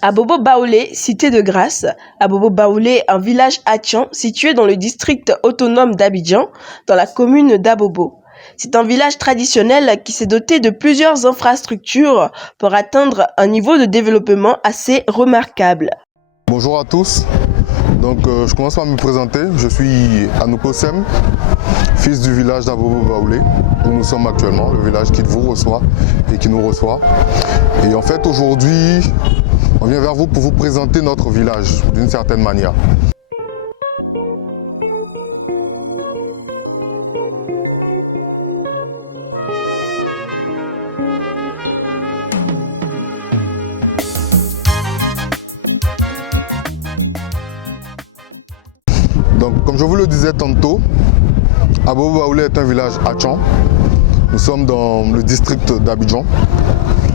Abobo Baoulé, cité de Grasse. Abobo Baoulé, un village Atchan situé dans le district autonome d'Abidjan, dans la commune d'Abobo. C'est un village traditionnel qui s'est doté de plusieurs infrastructures pour atteindre un niveau de développement assez remarquable. Bonjour à tous, je commence par me présenter. Je suis Anouko Sem, fils du village d'Abobo Baoulé, où nous sommes actuellement, le village qui vous reçoit et qui nous reçoit. Et en fait aujourd'hui, on vient vers vous pour vous présenter notre village d'une certaine manière. Donc, comme je vous le disais tantôt, Abobo Baoulé est un village Atchan. Nous sommes dans le district d'Abidjan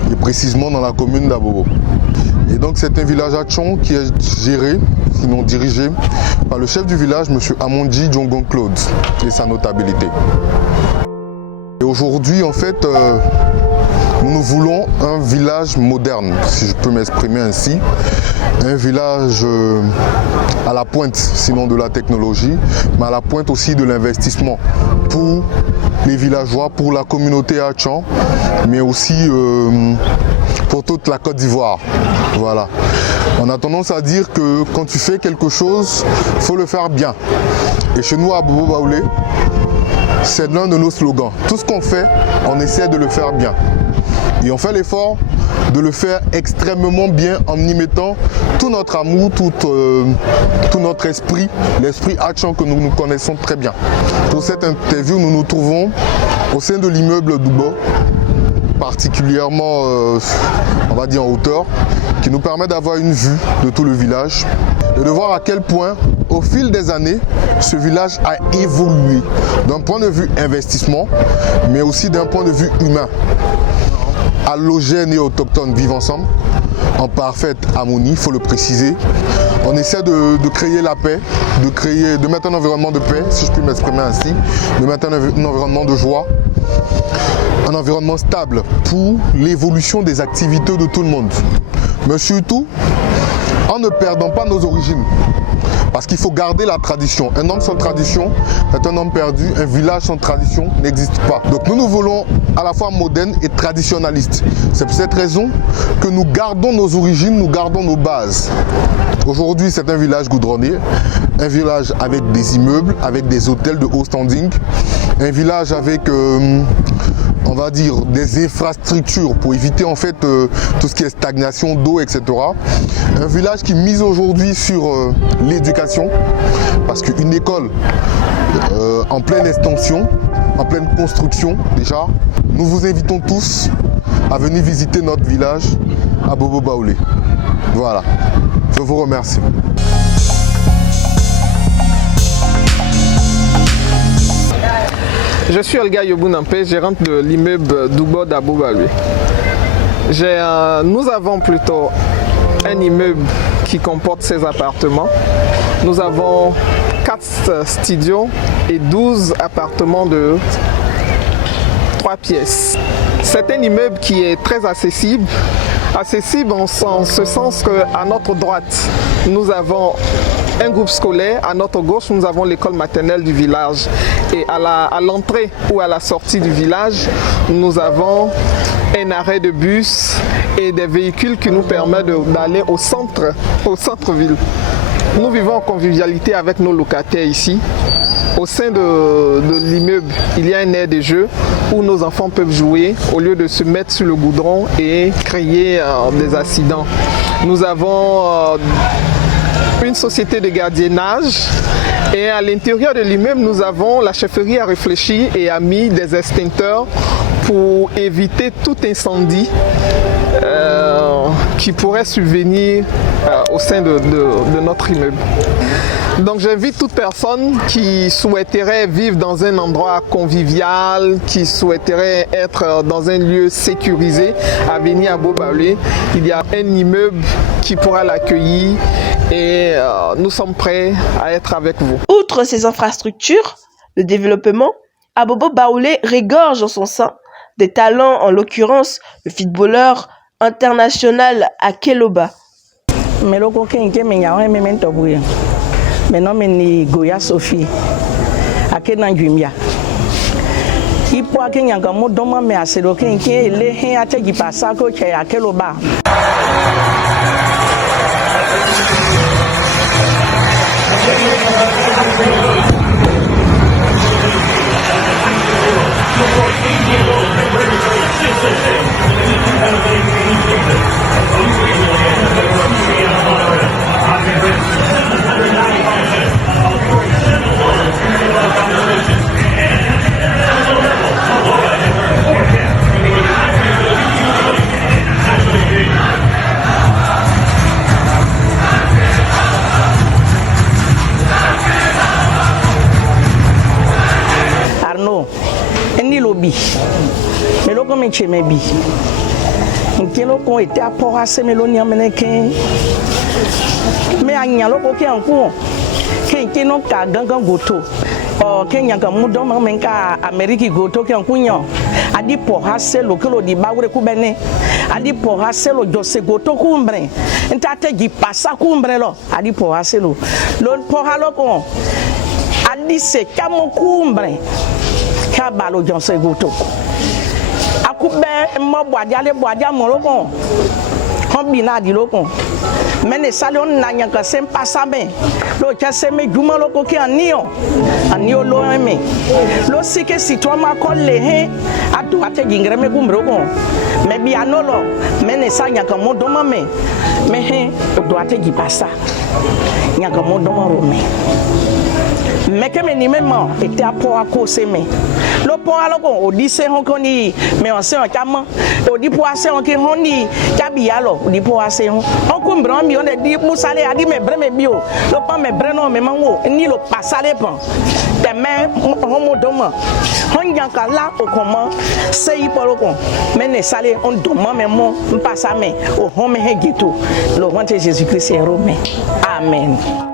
et précisément dans la commune d'Abobo. Et donc c'est un village Atchan qui est géré, sinon dirigé, par le chef du village, M. Amondi Djongon Claude, et sa notabilité. Et aujourd'hui, en fait, nous voulons un village moderne, si je peux m'exprimer ainsi. Un village à la pointe, sinon de la technologie, mais à la pointe aussi de l'investissement pour les villageois, pour la communauté Atchan, mais aussi pour toute la Côte d'Ivoire. Voilà. On a tendance à dire que quand tu fais quelque chose, il faut le faire bien. Et chez nous à Abobo Baoulé, c'est l'un de nos slogans. Tout ce qu'on fait, on essaie de le faire bien. Et on fait l'effort de le faire extrêmement bien en y mettant tout notre amour, tout notre esprit, l'esprit Atchan que nous connaissons très bien. Pour cette interview, nous nous trouvons au sein de l'immeuble Doubo, particulièrement, on va dire en hauteur, qui nous permet d'avoir une vue de tout le village et de voir à quel point, au fil des années, ce village a évolué d'un point de vue investissement, mais aussi d'un point de vue humain. Allogènes et autochtones vivent ensemble, en parfaite harmonie, il faut le préciser. On essaie de créer la paix, de mettre un environnement de paix, si je puis m'exprimer ainsi, de mettre un environnement de joie, un environnement stable pour l'évolution des activités de tout le monde. Mais surtout, en ne perdant pas nos origines. Parce qu'il faut garder la tradition. Un homme sans tradition est un homme perdu. Un village sans tradition n'existe pas. Donc nous voulons à la fois moderne et traditionnaliste. C'est pour cette raison que nous gardons nos origines, nous gardons nos bases. Aujourd'hui, c'est un village goudronné, un village avec des immeubles, avec des hôtels de haut standing, un village avec, on va dire, des infrastructures pour éviter en fait tout ce qui est stagnation d'eau, etc. Un village qui mise aujourd'hui sur l'éducation, parce qu'une école en pleine extension, en pleine construction déjà, nous vous invitons tous à venir visiter notre village à Abobo Baoulé. Voilà, je vous remercie. Je suis Olga Yobounampé, gérante de l'immeuble Doubo d'Abobo Baoulé. Nous avons plutôt un immeuble qui comporte 16 appartements. Nous avons 4 studios et 12 appartements de 3 pièces. C'est un immeuble qui est très accessible. Accessible en ce sens qu'à notre droite, nous avons un groupe scolaire, à notre gauche, nous avons l'école maternelle du village. Et à l'entrée ou à la sortie du village, nous avons un arrêt de bus et des véhicules qui nous permettent d'aller au centre-ville. Nous vivons en convivialité avec nos locataires ici. Au sein de l'immeuble, il y a un aire de jeu où nos enfants peuvent jouer au lieu de se mettre sur le goudron et créer des accidents. Nous avons une société de gardiennage et à l'intérieur de l'immeuble, nous avons la chefferie a réfléchi et a mis des extincteurs pour éviter tout incendie qui pourrait survenir au sein de notre immeuble. Donc j'invite toute personne qui souhaiterait vivre dans un endroit convivial, qui souhaiterait être dans un lieu sécurisé, à venir à Abobo Baoulé. Il y a un immeuble qui pourra l'accueillir et nous sommes prêts à être avec vous. Outre ces infrastructures, le développement, Abobo Baoulé regorge en son sein des talents, en l'occurrence le footballeur international Akeloba. me loko kenke me nya me mento buye me no me ni Goya Sophie akena ndwimia ipo akenya ngamo doma me asero kenke ele hen ategi pasa ko che akelo ba Melo comme chez mes bi. Nkelo ko était à port à semeloni ameneke. Me anya loko ke anku. Ke no ka gangan goto. O Kenya ka mudo ma menka America goto ke anku nyo. Adi port ha selo kelo di bawre ku bene. Adi port ha selo jose goto ku mbre. Nta te gi passa ku mbre lo. Adi port ha selo. Lo port ha loko. Adi se kamo ku mbre. Ka balo jose goto. Akube mo boadia moroko hobi na di loko mene salon na nyanka sem pasame lo cha seme juma loko ki anio lo eme lo sike sitoma ko le he atu ate jingre me gumroko me bi anolo mene sa nyanka modoma me he do ate gi pasa nyanka modoma ro me meke me ni mema était à pour à cause me lo pour à loko odi se hon koni me on se on chama odi pour à se on ki honi chabi alo odi pour à se hon ko mbran mi on di musale adi me bre me bio lo pa me bre no me manwo ni lo pasale pan te me homo doma hon yanka la o koma se yi poloko me ne sale on doma me mo mpasa me o hon me he gitu lo wante Jésus Christ est romain amen.